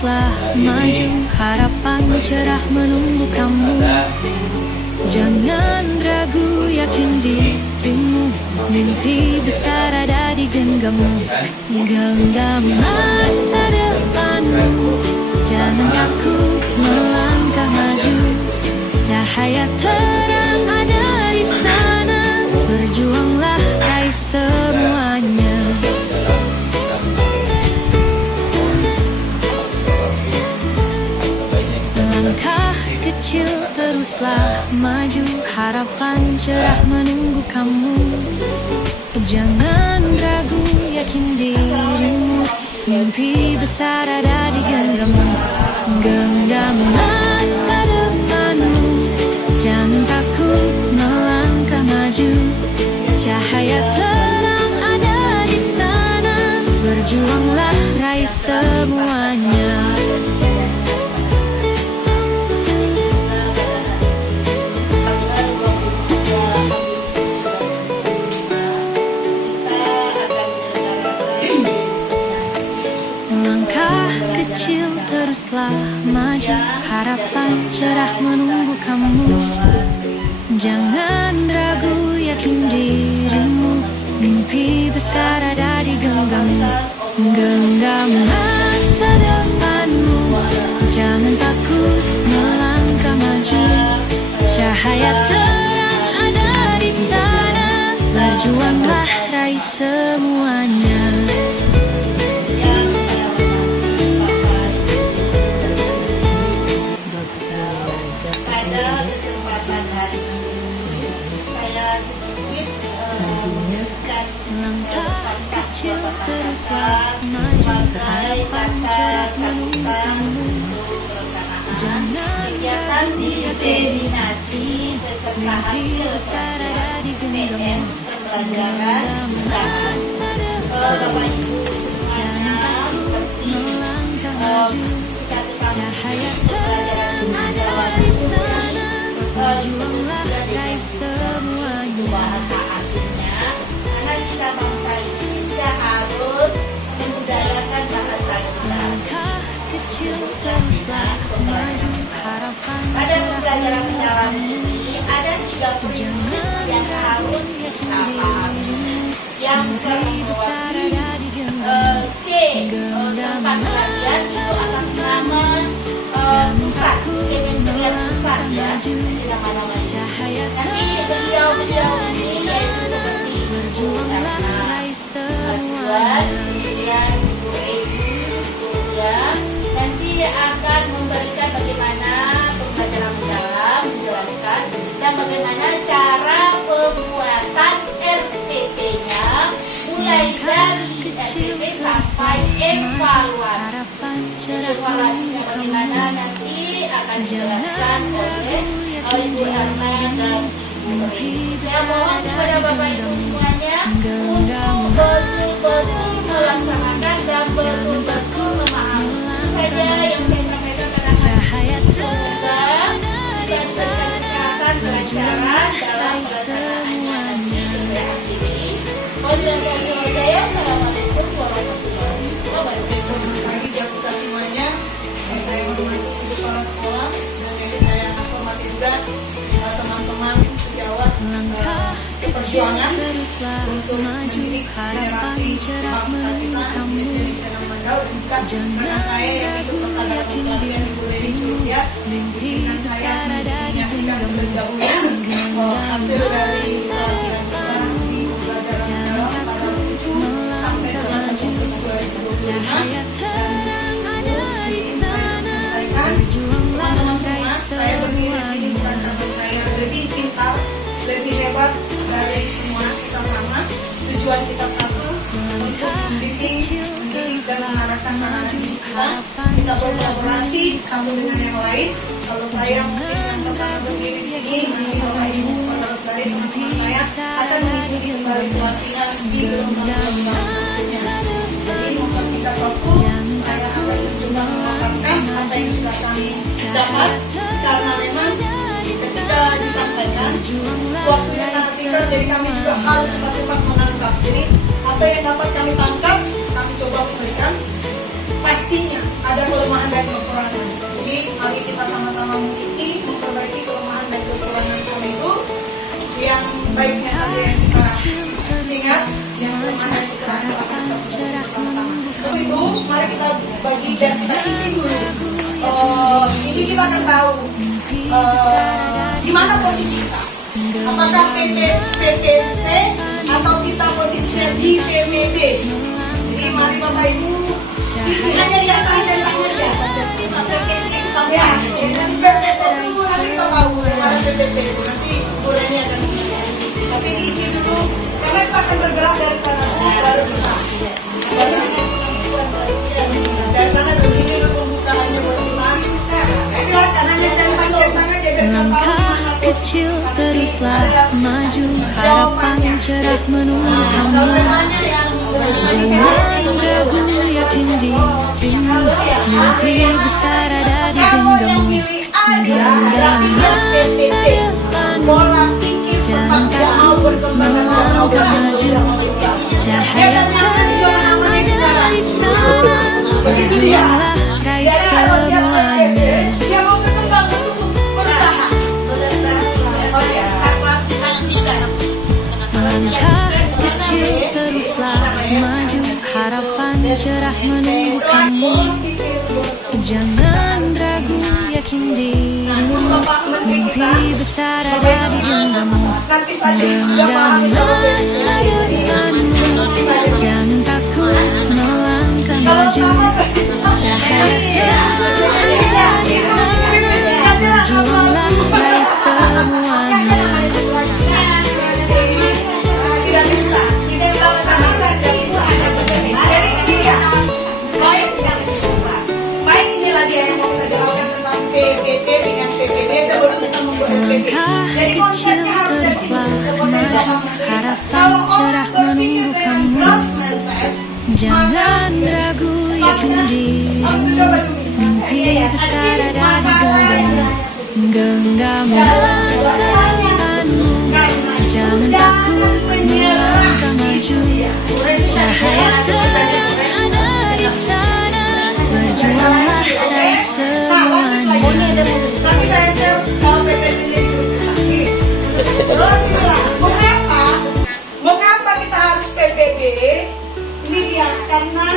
teruslah maju, harapan cerah menunggu kamu. Jangan ragu, yakin dirimu, mimpi besar ada di genggammu. Genggam masa depanmu, jangan takut melangkah maju. Cahaya terang ada di sana, berjuanglah raih semuanya. Langkah kecil teruslah maju, harapan cerah menunggu kamu. Jangan ragu, yakin dirimu, mimpi besar ada di genggammu. Genggam masa depanmu, jangan takut melangkah maju. Cahaya terang ada di sana, berjuanglah raih semuanya. Langkah kecil teruslah maju, harapan cerah menunggu kamu. Jangan ragu, yakin dirimu, mimpi besar ada di genggammu. Genggam masa depanmu, jangan takut melangkah maju. Cahaya terang ada di sana, berjuanglah raih semuanya. Pada kesempatan hari ini saya sedikit memberikan Langkah kecil teruslah maju, harapan cerah menunggu kamu. Jangan kegiatan ragu, yakin diseminasi beserta mimpi hasil besar ada di genggammu. pembelajaran Masa Bapak depan, Ibu semuanya seperti melangkah maju. kita tetap Cahaya terang ada di sana, berjuanglah raih semuanya. bahasa aslinya, karena kita bangsa Indonesia harus membudayakan bahasa kita. Langkah kecil teruslah maju, harapan Pada cerah pembelajaran menunggu mendalam kamu. ini ada 3 prinsip Jangan yang ragu, harus yakin kita pahami. dirimu, Yang mimpi besar pertama, ada di genggammu. T tempat kalian itu atas nama pusat Kementerian Pusat ya, tidak namanya. Cahaya Nanti terang beliau ada di ini yaitu sana, seperti Ibu berjuanglah Ratna raih Baswan, semuanya. kemudian Ibu Edi Surya nanti akan memberikan bagaimana pembelajaran mendalam, menjelaskan dan bagaimana cara pembuatan RPP-nya mulai dari RPP sampai evaluasi. Harapan cerah Evaluasinya menunggu bagaimana kamu. nanti akan Jangan dijelaskan oleh ragu, Ibu Ratna dan Ibu Edi. Saya mohon kepada Bapak Ibu semuanya untuk betul-betul melaksanakan dan betul-betul memahami. Itu saja yang saya sampaikan pada hari ini. Semoga diberikan kesehatan, kelancaran dalam pelaksanaan RPP. Wabillahi hidayah. Assalamualaikum warahmatullahi wabarakatuh. Pagi buat kita semuanya. Saya hormati ibu kepala sekolah dan yang saya hormati juga teman-teman sejawat Langkah kecil seperjuangan teruslah untuk maju, mendidik harapan generasi cerah bangsa menunggu kita kamu. Indonesia di tanah Mandau dan juga Jangan anak saya yang ragu, ikut serta dalam yakin pelatihan Ibu Leni dirimu, Surya. mimpi Dengan saya besar ada di menginisiasikan genggammu. terlebih dahulu hasil dari Masa pelatihan depanmu, pelajaran jangan mendalam pada takut 7 sampai melangkah 11 maju. Agustus 2025. Cahaya terang ada di sana, Sampaikan, berjuanglah teman-teman raih semua, saya berdiri di sini bukan semuanya. karena saya lebih pintar, lebih hebat dari semua, kita sama. Tujuan kita satu, untuk Langkah membimbing, kecil mendidik dan teruslah mengarahkan anak maju, didik kita. harapan Kita cerah berkolaborasi menunggu satu kamu. dengan yang lain. Kalau saya mungkin Jangan yang pertama ragu, berdiri di sini, yakin nanti Bapak Ibu, dirimu, saudara-saudari, mimpi teman-teman saya besar akan ada di mengikuti kembali genggammu. pelatihan di gelombang Genggam berikutnya. masa Jadi depanmu, membuat kita fokus, jangan saya akan takut mencoba memaparkan melangkah apa yang maju. sudah kami dapat, Cahaya karena terang memang ada di ketika sana, disampaikan berjuanglah waktunya raih sangat singkat, jadi kami juga harus semuanya. cepat-cepat menangkap. Jadi apa yang dapat kami tangkap, kami coba memberikan. Pastinya ada kelemahan baiknya saja yang kita ingat yang belum ada Maju yang kita harapan cerah menunggu untuk itu, mari kita bagi dan kita isi dulu. Ini kita akan tahu di mana posisi kita. Apakah PPT atau kita posisinya di PPB. Jadi mari Bapak Ibu isi hanya lihat centang saja. Ya, PPT dulu nanti kita tahu mana PPT itu nanti ukurannya akan bisa. Tapi diisi dulu karena kita akan bergerak dari sana baru kita. Dari sana dulu ini pembukaannya buat iman. Silakan hanya centang aja biar kita tahu Langkah kecil teruslah maju, harapan cerah menunggu kamu. Jangan ragu, yakin dirimu, mimpi besar ada di genggammu. Genggam masa depanmu, jangan takut melangkah maju. Cahaya terang ada di sana, berjuanglah raih semuanya. Langkah kecil teruslah maju, harapan cerah menunggu kamu. Jangan ragu, yakin dirimu, mimpi besar ada di genggammu. Genggam masa depanmu, jangan takut melangkah maju. Cahaya terang ada di sana, berjuanglah raih semuanya. Langkah kecil teruslah maju, harapan cerah menunggu kamu. Jangan ragu, yakin dirimu, mimpi besar ada di genggammu. Genggam masa depanmu, jangan takut melangkah maju. Cahaya terang ada di sana, berjuanglah raih semuanya. Tapi saya terus bilang, mengapa kita harus PPB? Ini dia karena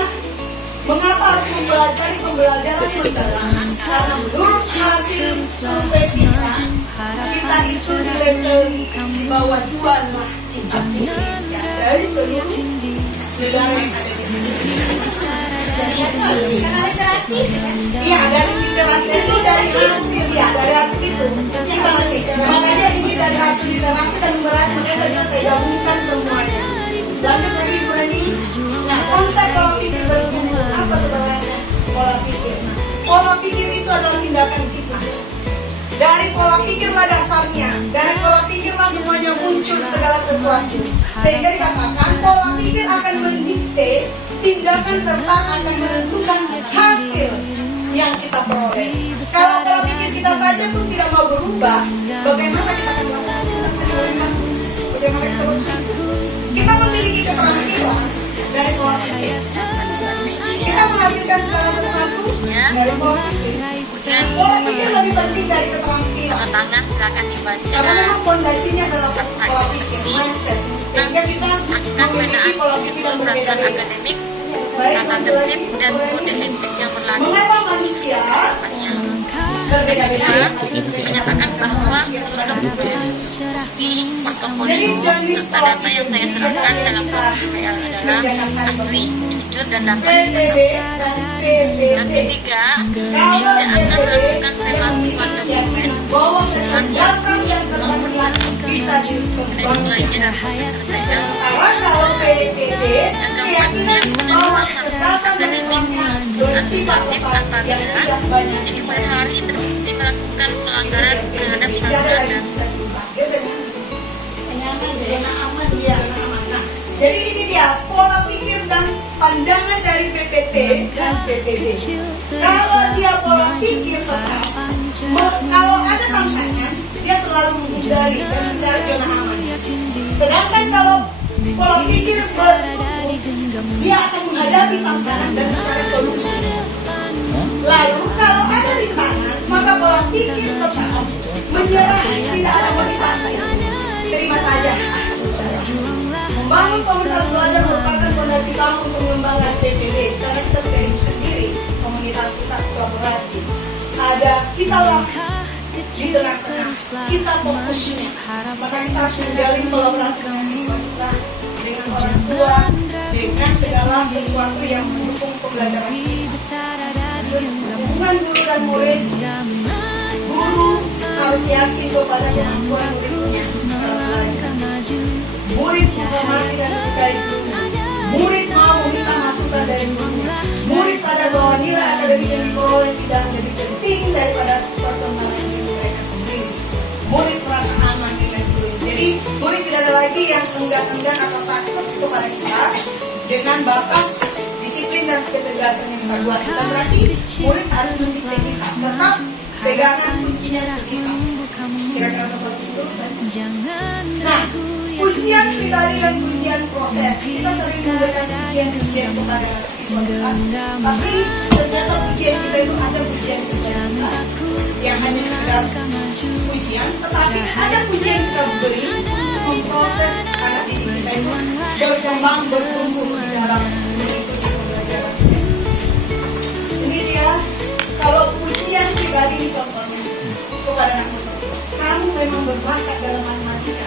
mengapa harus mempelajari pembelajaran yang mendalam? Karena menurut hasil survei kita itu di level di bawah 2 lah dari seluruh negara yang ada di Indonesia. Iya, dari literasi itu dari hasil ya, dari hasil itu. Makanya ini dari hasil literasi dan numerasi, makanya kita gabungkan semuanya. Lanjut lagi Bu Reni. Nah, konsep pola pikir berguna apa sebenarnya pola pikir? Pola pikir itu adalah tindakan kita. Dari pola pikirlah dasarnya, dari pola pikirlah semuanya muncul segala sesuatu. Sehingga dikatakan pola pikir akan mendikte tindakan serta akan menentukan hasil yang kita peroleh. Kalau pola pikir kita saja pun tidak mau berubah, bagaimana kita akan melakukan? Bagaimana kita berubah? Kita memiliki keterampilan dari pola pikir. Kita menghasilkan segala sesuatu dari pola pikir. Pola pikir lebih penting dari keterampilan. Tangan silakan dibaca. Karena memang fondasinya adalah pola pikir, mindset. Sehingga kita memiliki pola pikir yang berbeda-beda. Akademik, Baik, tata tertib dan kode etik yang berlaku. mengapa manusia berbeda-beda? Menyatakan bahwa seluruh dokumen Jadi jenis pola data yang saya serahkan dalam PPL adalah asli, jujur dan dapat PPB dan yang PPT. ketiga, Kalau Indonesia akan melakukan PPB pemakzulan dokumen bahwa berdasarkan dan keterampilan bisa nilai-nilainya dikembangkan. dan saja. Karena kalau PPB keyakinan bahwa berdasarkan dan keterampilan bersifat tetap yang tidak banyak Jadi pada hari terbukti melakukan pelanggaran terhadap tidak standar ada lagi dan bisa dipakai dengan nyaman, zona aman dia, zona aman. Nah, jadi ini dia pola pikir dan pandangan dari PPT dan PPB. Kalau dia pola pikir tetap, kalau ada tantangan, dia selalu menghindari dan mencari zona aman. Sedangkan kalau pola pikir bertumbuh, dia akan menghadapi tantangan dan mencari solusi. Lalu kalau ada rintangan, maka pola pikir tetap menyerah, tidak ada motivasi. Terima saja. salah di tengah-tengah kita fokusnya. Maka kita harus menjalin kolaborasi dengan siswa kita, dengan orang tua, dengan segala sesuatu yang mendukung pembelajaran kita. Hubungan guru dan murid, guru harus yakin kepada kemampuan muridnya. Murid menghormati dan menghargai gurunya. Murid mau meminta masukan dari gurunya. Murid sadar bahwa nilai akademik yang diperoleh tidak lebih penting daripada perkembangan diri mereka sendiri. Murid merasa aman dengan guru. Jadi murid tidak ada lagi yang enggan-enggan atau takut kepada kita dengan batas disiplin dan ketegasan yang kita buat. Kita berarti murid harus disiplin kita. Tetap pegangan kuncinya kita. Kira-kira seperti itu. Nah, ujian pribadi dan ujian proses. Kita sering memberikan ujian kepada siswa kita, tapi ternyata ujian kita itu ada ujian kita yang hanya sekedar ujian, tetapi ada ujian kita beri memproses anak didik kita itu berkembang, bertumbuh di dalam mengikuti pembelajaran. Ini dia, kalau ujian pribadi ini contohnya kepada anak muda. Kamu memang berbakat dalam matematika.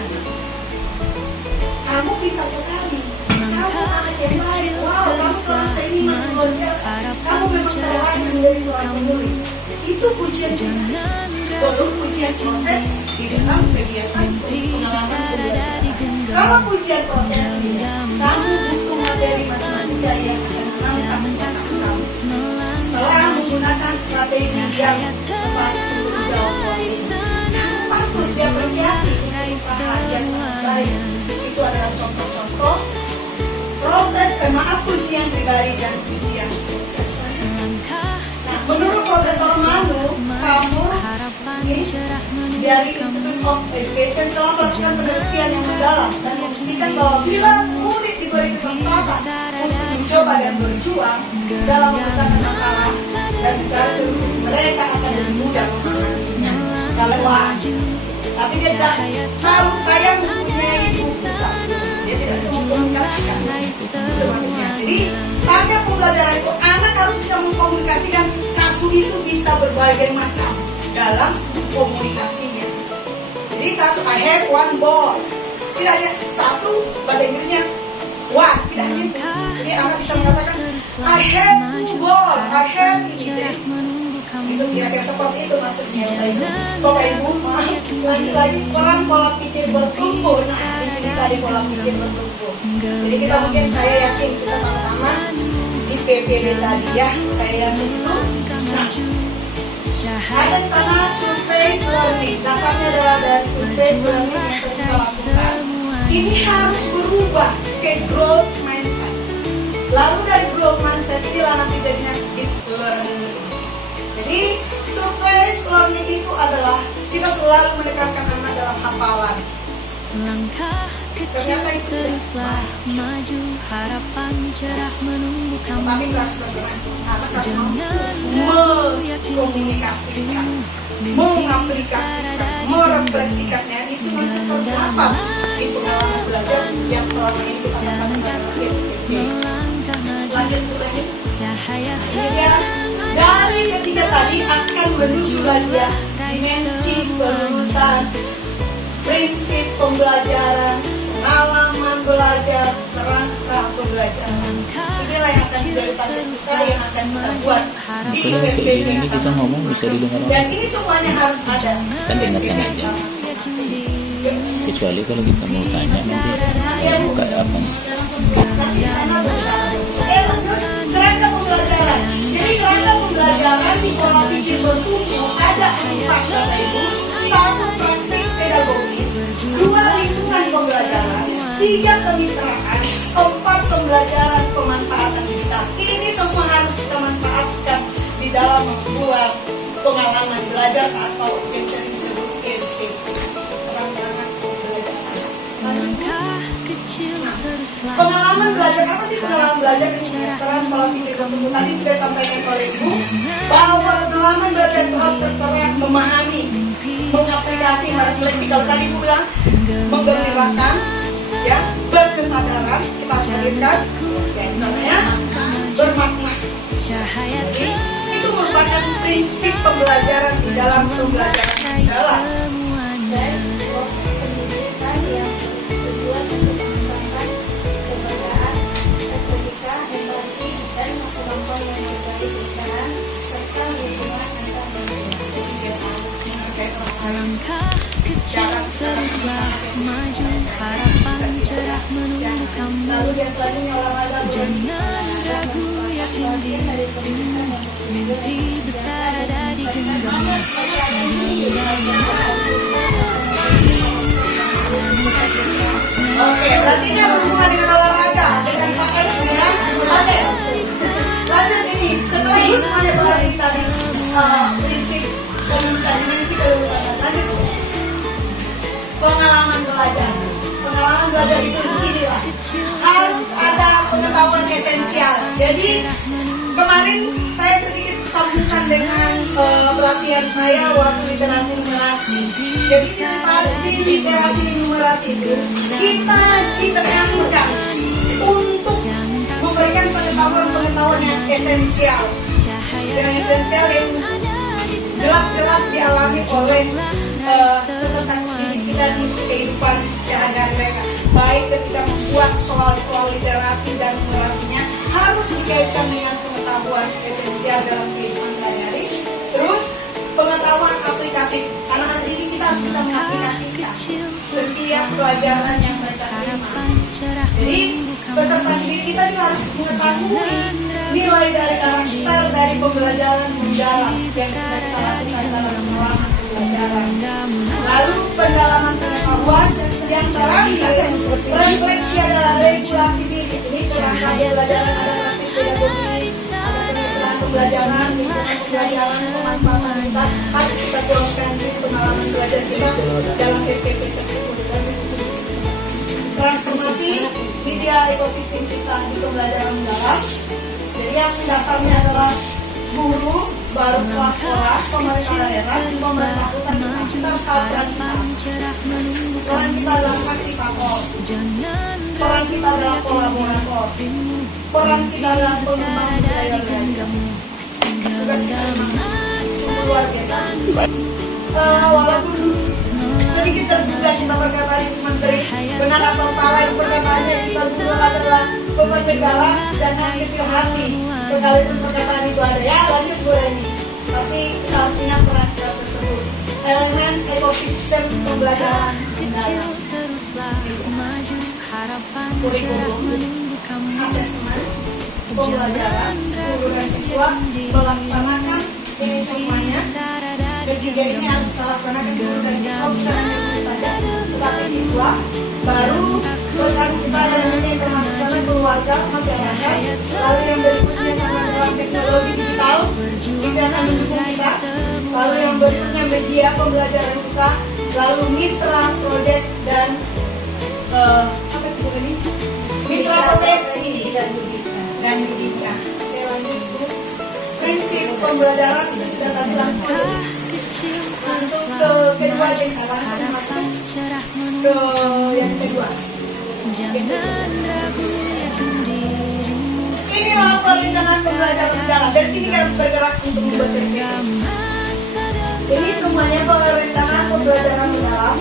Kamu pintar sekali. Kamu anak yang baik. Wow, kamu selama ini mengajar. Kamu memang terlahir menjadi seorang penulis. Itu ujian kita. Belum ujian proses di dalam kegiatan pengalaman pembelajaran. Kalau ujian proses ini, kamu butuh materi matematika yang akan mengangkat kamu. Telah menggunakan strategi yang tepat untuk menjawab soal ini. Patut diapresiasi usaha yang baik. Itu adalah contoh-contoh proses ujian pribadi dan ujian proses. Nah, menurut Profesor Manu, kamu dari Institute of Education telah melakukan penelitian yang mendalam dan membuktikan bahwa bila murid diberi kesempatan untuk mencoba dan berjuang dalam memecahkan masalah dan mencari solusi, mereka akan lebih mudah memahaminya. Kalau tapi dia tidak tahu saya mempunyai buku besar. Dia tidak bisa mengkomunikasikan. Itu maksudnya. Jadi saatnya pembelajaran itu anak harus bisa mengkomunikasikan. Satu itu bisa berbagai macam dalam komunikasinya. Jadi satu, I have one ball. Tidak hanya satu, bahasa Inggrisnya one. Tidak hanya itu. Jadi anak bisa mengatakan I have two ball. I have ini. Itu kira-kira seperti itu maksudnya. Bapak Ibu, lagi-lagi peran pola pikir bertumbuh. Nah, di sini tadi pola pikir bertumbuh. Jadi kita mungkin, saya yakin kita sama-sama di PPB tadi ya, saya yakin itu. Nah, ada di sana surface learning. Dasarnya adalah dari surface learning yang kita lakukan. Ini harus berubah ke growth mindset. Lalu dari growth mindset inilah nanti jadinya deep learning. Jadi surface learning itu adalah kita selalu menekankan anak dalam hafalan. Langkah kecil teruslah maju, harapan cerah menunggu kamu. Tapi kelas bagaimana? Anak harus mampu mengkomunikasikan, mengaplikasikan, merefleksikannya. Itu nanti terdapat di pengalaman belajar yang selama ini kita lakukan dalam PPB. Lanjut. Dari ketiga tadi akan menuju bagian dimensi kelulusan, prinsip pembelajaran, pengalaman belajar, kerangka pembelajaran. Inilah yang akan menjadi target kita yang akan kita buat di PPB kita ngomong bisa didengar orang. Dan ini semuanya harus ada. Kan dengarkan aja. Kecuali kalau kita mau tanya nanti buka apa? Nanti sana berusaha. Lanjut kerangka pembelajaran. Jadi kerangka pembelajaran di pola pikir bertumbuh ada 4 Bapak Ibu. 1 praktik pedagogis, 2 lingkungan pembelajaran, 3 kemitraan, 4 pembelajaran pemanfaatan digital. Ini semua harus kita manfaatkan di dalam membuat pengalaman belajar atau yang sering disebut KP. Pengalaman belajar apa sih pengalaman belajar ini? Terang pola pikir bertumbuh. Tadi sudah disampaikan oleh Ibu bahwa pengalaman belajar itu harus terang memahami, mengaplikasi, merefleksi. Kalau tadi Ibu bilang menggembirakan, ya, berkesadaran kita harus hadirkan, ya, misalnya bermakna. Jadi itu merupakan merupakan prinsip pembelajaran di dalam pembelajaran mendalam. Dan proses pendidikan yang bertujuan untuk mengembangkan kepekaan, estetika, empati, dan kemampuan yang berbaik lingkaran serta hubungan antar manusia. Langkah kecil teruslah maju, harapan cerah menunggu kamu. Lalu yang selanjutnya olahraga Jangan ragu, yakin dirimu, mimpi besar ada di genggammu. Oke, berarti ini berhubungan dengan olahraga, dengan makan ya. Oke, lanjut ini. Setelah ini semuanya berarti tadi prinsip komunikasi, dimensi kelulusan. Lanjut pengalaman belajar. Pengalaman belajar itu di sini lah. Harus ada pengetahuan esensial. Jadi kemarin saya sedikit sambungkan dengan pelatihan saya waktu literasi numerasi. Jadi di literasi numerasi itu kita ditekankan untuk memberikan pengetahuan yang esensial. Yang esensial yang jelas-jelas dialami oleh peserta didik kita di kehidupan sehari-hari mereka. Baik ketika membuat soal-soal literasi dan numerasinya harus dikaitkan dengan pengetahuan esensial dalam kehidupan sehari-hari. Terus pengetahuan aplikatif, anak-anak didik kita harus bisa mengaplikasikan setiap pelajaran yang mereka terima. Jadi peserta didik kita juga harus mengetahui nilai dari karakter dari pembelajaran mendalam yang sudah kita lakukan dalam pengalaman pembelajaran. Lalu pendalaman pengetahuan yang terakhir, refleksi adalah regulasi diri. Ini kerangka pembelajaran ada praktik pedagogi, ada penyelesaian pembelajaran, lingkungan pembelajaran, pemanfaatan kita harus kita tuangkan di pengalaman belajar kita dalam PPP tersebut. Transformasi media ekosistem kita di pembelajaran mendalam. Jadi yang dasarnya adalah guru, baru kelas, pemerintah daerah, pemerintah pusat, kita tahu peran kita adalah fasilitator, peran kita adalah kolaborator, peran kita adalah pengembang budaya tugas kita luar biasa. Walaupun sedikit terduga kita berkata itu menteri, benar atau salah yang perkataannya kita berdua adalah beban negara, jangan kecil hati. Sekalipun perkataan itu ada ya, lanjut gue ini. Tapi kita harus ingat peran kita tersebut. Elemen ekosistem pembelajaran mendalam. Kurikulum, asesmen, pembelajaran, guru dan siswa melaksanakan ini semuanya. Ketiga ini harus dilaksanakan guru dan siswa bukan hanya saja, tetapi siswa. Baru rekan kita yang ini termasuk sana keluarga, masyarakat. Lalu yang berikutnya sama dalam teknologi digital, tidak akan mendukung kita. Lalu yang berikutnya media pembelajaran kita. Lalu mitra, proyek dan apa itu ini? Mitra potensi dan digital. Saya lanjut Bu. Prinsip pembelajaran itu sudah tadi langsung. Untuk ke kedua kita langsung masuk ke yang kedua. Inilah perencanaan pembelajaran mendalam. Dari sini kan bergerak untuk membuat PPP. Ini semuanya perencanaan pembelajaran mendalam.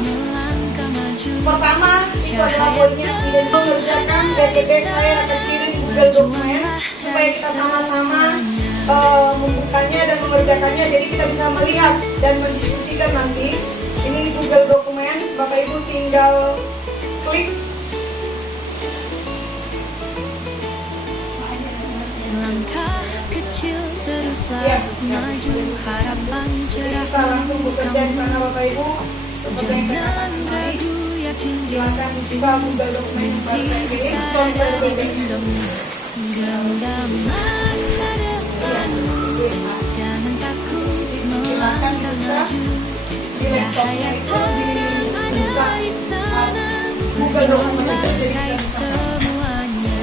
Pertama, itu adalah poinnya tidak mengerjakan PPP. Saya akan kirim Google dokumen supaya kita sama-sama membukanya dan mengerjakannya. Jadi kita bisa melihat dan mendiskusikan nanti. Ini Google dokumen, Bapak Ibu tinggal klik. Langkah kecil teruslah maju, harapan cerah Kita langsung bekerja di sana Bapak Ibu. Seperti yang saya katakan tadi, silakan buka Google dokumen yang baru saya kirim. Contoh PPP. genggam masa depanmu, jangan takut melangkah maju, cahaya terang ada di sana, melangkai semuanya.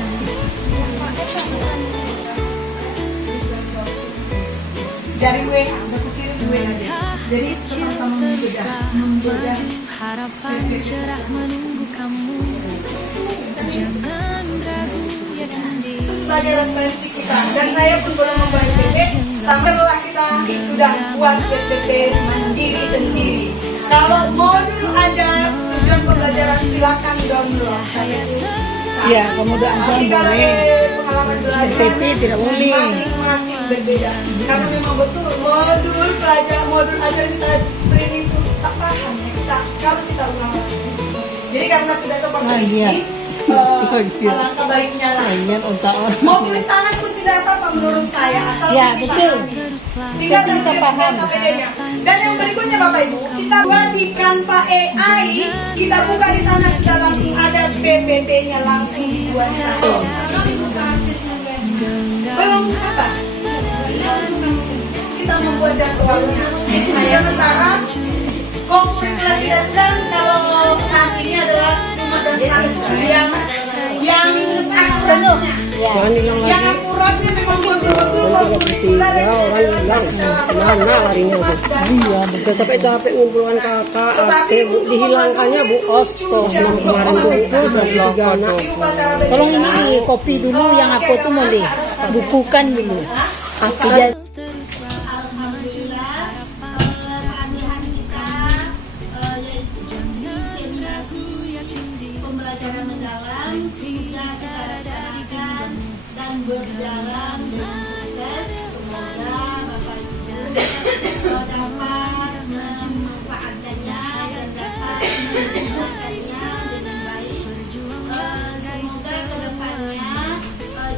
Dari WA, berkirim di WA aja. Jadi sama-sama mencegah Harapan cerah menunggu kamu, jangan ragu, yakin itu sebagai referensi kita. Dan saya pun belum membuat PPP sampai lahir kita sudah buat PPP mandiri sendiri. Kalau modul aja tujuan pembelajaran silakan download. Ya, kemudian Tapi kalau boleh. pengalaman belajar PP tidak boleh. masing-masing berbeda. Karena memang betul modul ajar kita print itu tak paham ya. Kalau kita ulang lagi. Jadi karena sudah seperti iya. ini, alangkah baiknya lah. Ingat untuk orang. Mau tulis tangan pun tidak apa-apa menurut saya, asal Ya, dipahami. betul. Tinggal Betul, kita paham. KPD-nya. Dan yang berikutnya Bapak Ibu, kita buat di Canva AI, kita buka di sana sudah langsung ada PPT-nya langsung dibuat sana. Belum apa? Kita membuat jadwalnya. Sementara konkret dan kalau nantinya adalah cuma dan yang akuratnya. Yang akuratnya memang betul-betul kurikuler yang mana larinya tuh? Iya, udah capek-capek ngumpulkan kakak, adik, Bu, dihilangkannya Bu Osto yang kemarin tuh tiga anak. Tolong ini di copy dulu yang aku tuh mau deh. Bukukan dulu. Kasih Alhamdulillah pelatihan kita yaitu diseminasi pembelajaran mendalam sudah kita laksanakan dan berjalan dengan sukses. Semoga Bapak Ibu dapat memanfaatkannya dan dapat menggunakannya dengan baik. Semoga kedepannya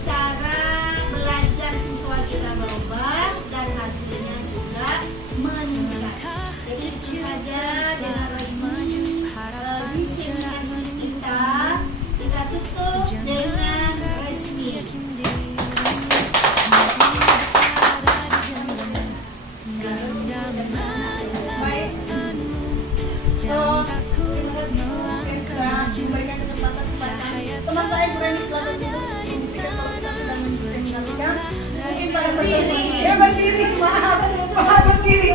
cara belajar siswa kita berubah dan hasilnya juga meningkat. Jadi itu saja dengan resmi diseminasi kita tutup dengan resmi. Memberikan kesempatan kepada teman saya Bu Reni selamat kalau kita sudah mendiseminasikan mungkin pada berdiri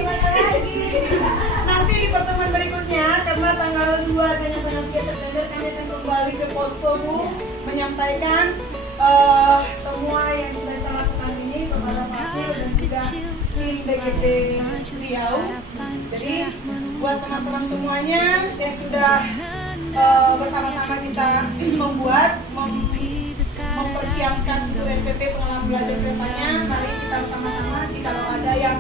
nanti di pertemuan berikutnya karena tanggal 2 dan tanggal 3 September kami akan kembali ke posko Bu menyampaikan semua yang sudah kita lakukan ini kepada Pasir dan juga tim BGT Riau. Jadi buat teman-teman semuanya yang sudah bersama-sama kita mempersiapkan untuk RPP pengalaman belajar kedepannya. Mari kita bersama-sama jika ada yang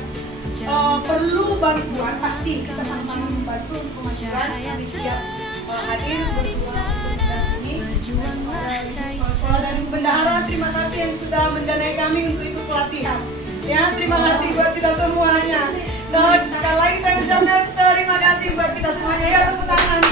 perlu bantuan pasti kita sama-sama membantu untuk pemajuan. Kami siap hadir berjuang untuk mendampingi sekolah dan bendahara. Terima kasih yang sudah mendanai kami untuk ikut pelatihan. Ya, terima kasih buat kita semuanya. Nah, sekali lagi saya ucapkan terima kasih buat kita semuanya. Ya, tepuk tangan.